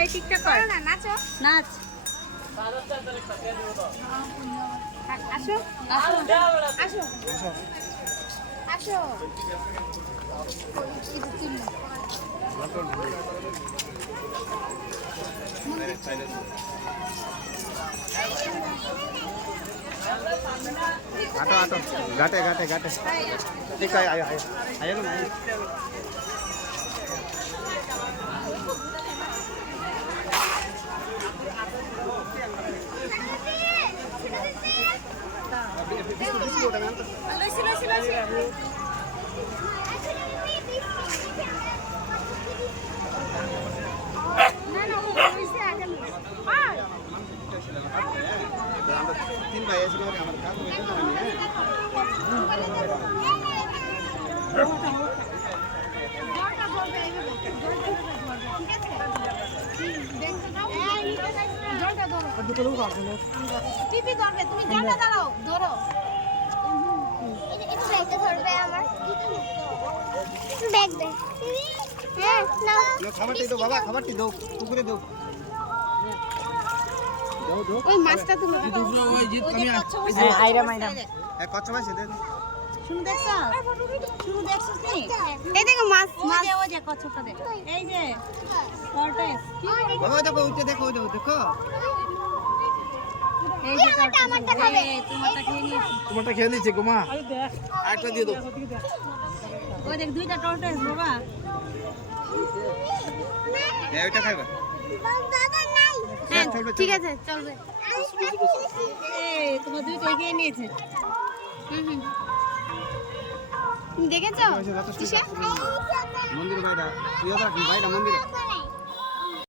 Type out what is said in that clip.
এই টিকটক করো না, নাচো, নাচ। আসো আসো আসো আসো। आटो आटो घाटे घाटे घाटे ठीक है आयो आयो आयो ना तीन भाई ऐसे हमारे काम में টিপি ধরবে, তুমি জলটা দাঁড়াও, ধরো। একটু ব্যাগটা ধরবে আমার ব্যাগ দে। হ্যাঁ নাও लो খাবারটি দাও বাবা খাবারটি দাও পুকুরে দাও দাও দাও ওই মাছটা তুমি দুপুরে ওই যে আমি আইরা মাইরা এ কত ভাই দে শুনু দেখছো, শুনু দেখছো কি? এই দেখো মাছ, মাছ ওই যে কচ্ছপটা দেখো, এই যে টর্টয়েস, বাবা দেখো উঠে দেখো ওই দেখো এই যে টর্টয়েস, এই তোমারটা খেয়ে নিয়েছি। তোমারটা খেয়ে নিয়েছে গোমা আরেকটা দিয়ে দাও ওই দেখ দুইটা টর্টয়েস বাবা। এই ওইটা খাইবা বাবা নাই হ্যাঁ চলবে, ঠিক চলবে। আছে চলবে। এই তোমার দুইটা খেয়ে নিয়েছে। তুমি দেখেছো মন্দির বাইরা ইয়ে বাইরা মন্দিরে